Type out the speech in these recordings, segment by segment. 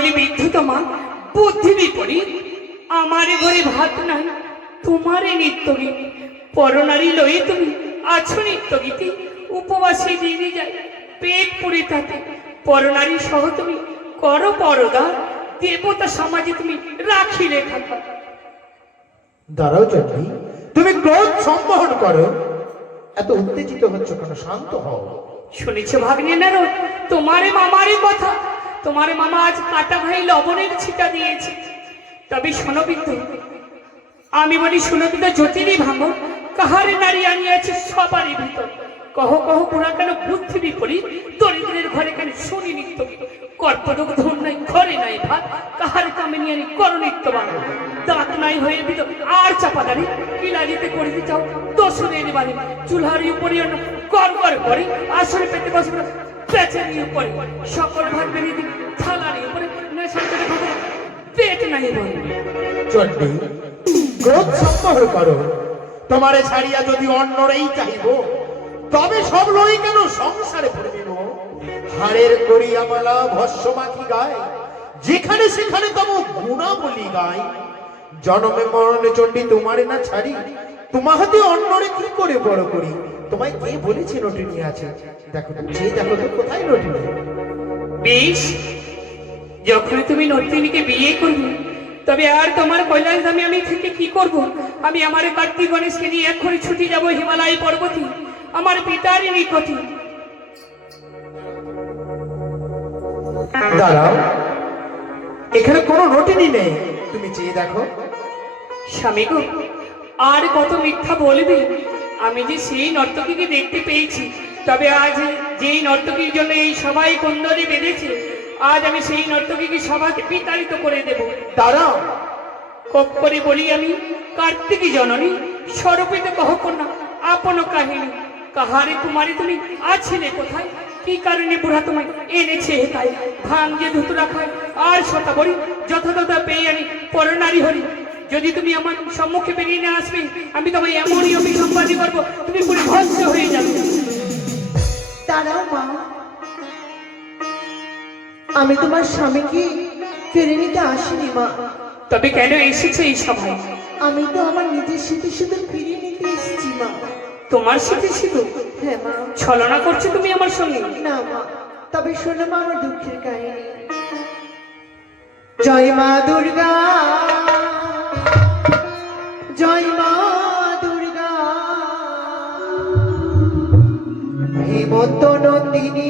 বলি বিদ্ধতমা বুদ্ধি বিপরীত। আমারে ঘরে ভাত নাই তোমারে নিত্য গীত পরনারী লয়ে তুমি আছো নিত্য গীতি উপবাসী দিনে যায় পেট পুরে থাকে পরনারী সহ তুমি করো পরদা দেবতা সমাজে তুমি রাখিলে থাকা দাঁড়াও চন্ডী তুমি ক্রোধ সম্বহন করো। এত উত্তেজিত হচ্ছ কেন? শান্ত হও। শুনেছ ভাগ্নে নারদ তোমারে মামারই কথা। তোমারে মামা আজ কাটা ভাই লবণের ছিটা দিয়েছে। তবে শোনবিত আমি বলি শোনবিত জ্যোতিরই ভাঙো, কাহারে নারী আনিয়াছে সবারই ভিতর। কহ কহ পুরা কেন বুদ্ধি বিপরীত? দরিদ্রের ঘরে কেন শুনি নিত্য? কর্পদক ধন নাই, ঘরে নাই ভাত, কাহার কামিনী আনি কর নিত্য বান? দাঁত নাই হয়ে ভিতর আর চাপা চাপাদারি বিলাজিতে করিতে চাও দোষরের বাড়ি। চুলহারি উপরে কর কর, করে, আসরে পেতে বসে পেঁচারি উপরে। সকল ভাগ বেরিয়ে নাই বলে চন্ডী ক্রোধ সম্বহন করো। তোমারে ছাড়িয়া যদি অন্যরেই চাহিব তবে সব লই কেন সংসারে পড়িব হাড়ের করিয়ামালা ভস্য মাখি গায় যেখানে সেখানে তব গুণা বলি গায়। জনমে মরণে চন্ডী তোমারে না ছাড়ি তোমা হাতে অন্যরে কি করে বড় করি? তোমায় কে বলেছে নটিনী আছে? দেখো যে দেখো কোথায় নটিনী বেশ যখন তুমি নর্তিনীকে বিয়ে করবে তবে আর তোমার কৈলাস দামে আমি থেকে কি করব? আমি আমার কার্তিক গণেশকে নিয়ে এক্ষুনি ছুটি যাব হিমালয় পর্বতী আমার পিতারই নিকটে। দাঁড়াও এখানে কোনো নটিনী নেই। তুমি চেয়ে দেখো। স্বামী গো আর কত মিথ্যা বলবে? আমি যে সেই নর্তকীকে দেখতে পেয়েছি তবে আজ যেই নর্তকীর জন্য এই সবাই কুন্দরে বেঁধেছে আজ আমি সেই নর্তকীকে সভাকে বিতাড়িত করে দেব। দাঁড়াও। কপ করে বলি আমি কার্তিকী জননী স্বরূপিত কহ কন্যা আপন কাহিনী। কাহারে কুমারী তুমি আছিলে কোথায়? কি কারণে বুড়া তোমায় এনেছে হেতায় ভাঙ যে ধুতু রাখায় আর শতাবরী যথাযথ পেয়ে আনি পরনারী হরি। যদি তুমি আমার সম্মুখে বেরিয়ে না আসবে আমি তোমায় এমনই অভিসম্পাদী করব তুমি পুরো ভস্য হয়ে যাবে। দাঁড়াও মা। আমি তোমার স্বামীকে ফিরে নিতে আসিনি মা। তবে কেন এসেছে এই সভায়? আমি তো আমার নিজের সাথে শুধু ফিরিয়ে নিতে এসেছি মা। তোমার সাথে? শুধু হ্যাঁ মা। ছলনা করছ তুমি আমার সঙ্গে? না মা। তবে শোনো মা আমার দুঃখের কাহিনী। জয় মা দুর্গা। জয় মা দুর্গা। হেমন্ত নন্দিনী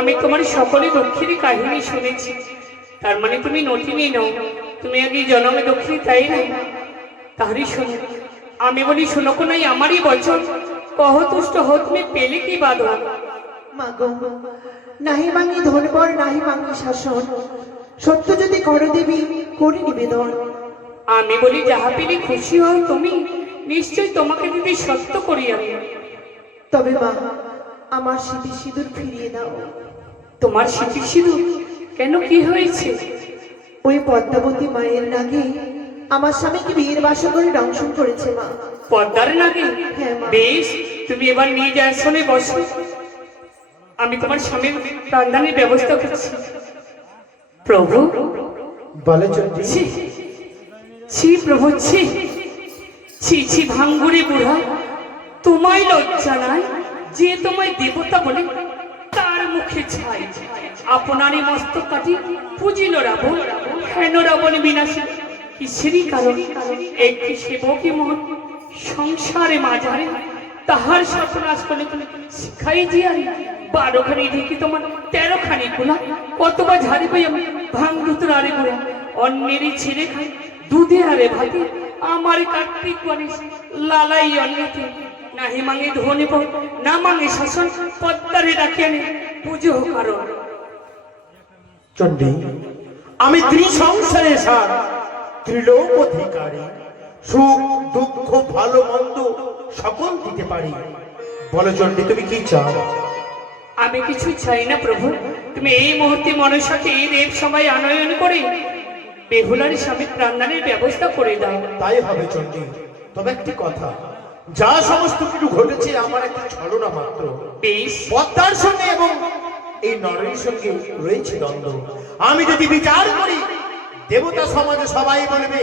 আমি তোমার সকলে দক্ষিণী কাহিনী শুনেছি। তার মানে তুমি নটিনী নও তুমি আগে জন্মে দক্ষিণী তাই নাই তাহারই শোনো আমি বলি শোনো কোনাই আমারই বচন। কহতুষ্ট হো তুমি পেলে কি বাদন? মাগো নাহি মাঙ্গি ধনবর নাহি মাঙ্গি শাসন। সত্য যদি কর দেবী করি নিবেদন। আমি বলি যাহা পেলে খুশি হও তুমি নিশ্চয় তোমাকে দিদি সত্য করি আমি। তবে মা আমার স্মৃতি সিঁদুর ফিরিয়ে দাও। তোমার স্মৃতি সিঁদুর? কেন কি হয়েছে? ওই পদ্মাবতী মায়ের নাগে আমার স্বামীকে বিয়ের বাসা করে দংশন করেছে মা। পদ্মার লাগে হ্যাঁ, মা। বেশ তুমি এবার নিয়ে যা শোনে বসো। আমি তোমার স্বামীর প্রাণদানের ব্যবস্থা করছি। প্রভু? বলে ছি ছি প্রভু ছি। ছি ছি ভাঙ্গুরে বুড়া। তোমায় লজ্জা নাই? যে তোমায় দেবতা বলে আপনারই মস্তক কাটি পুজিল রাবণ, হেন রাবণ বিনাশী। কি শ্রী কারণ? একটি সেবকী মন সংসারে মাঝারে। তাহার সর্বনাশ করে শিখাই দিয়ারি। বারোখানি ঢেকে তোমার তেরোখানি খোলা কতবার ঝাড়ি পাই আমি ভাঙ দুতর আরে করে অন্যেরই ছেড়ে খাই দুধে আরে ভাতে। আমার কার্তিক গণেশ লালাই অন্যতে। নাহি মাঙে ধনে পড় না মাঙে শাসন পদ্মারে পুজো কারণ। চণ্ডী আমি ত্রিসংসারে সার ত্রিলোক অধিকারী সুখ দুঃখ ভালো মন্দ সকল দিতে পারি। বলো চণ্ডী তুমি কি চাও? আমি কিছু চাই না প্রভু তুমি এই মুহূর্তে মনসাকে এই দেব সবাই আনয়ন করে বেহুলার স্বামী প্রাণদানের ব্যবস্থা করে দাও। তাই হবে চণ্ডী তবে একটি কথা যা সমস্ত কিছু ঘটেছে আমার একটা ছলনা মাত্র। পদ্মার সঙ্গে এবং এই নরের সঙ্গে রয়েছে দ্বন্দ্ব। আমি যদি বিচার করি দেবতা সমাজে সবাই বলবে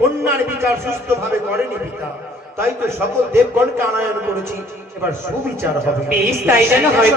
কন্যার বিচার সুস্থভাবে করেনি পিতা। তাই তো সকল দেবগণকে আনায়ন করেছি। এবার সুবিচার হবে। তাই যেন হয়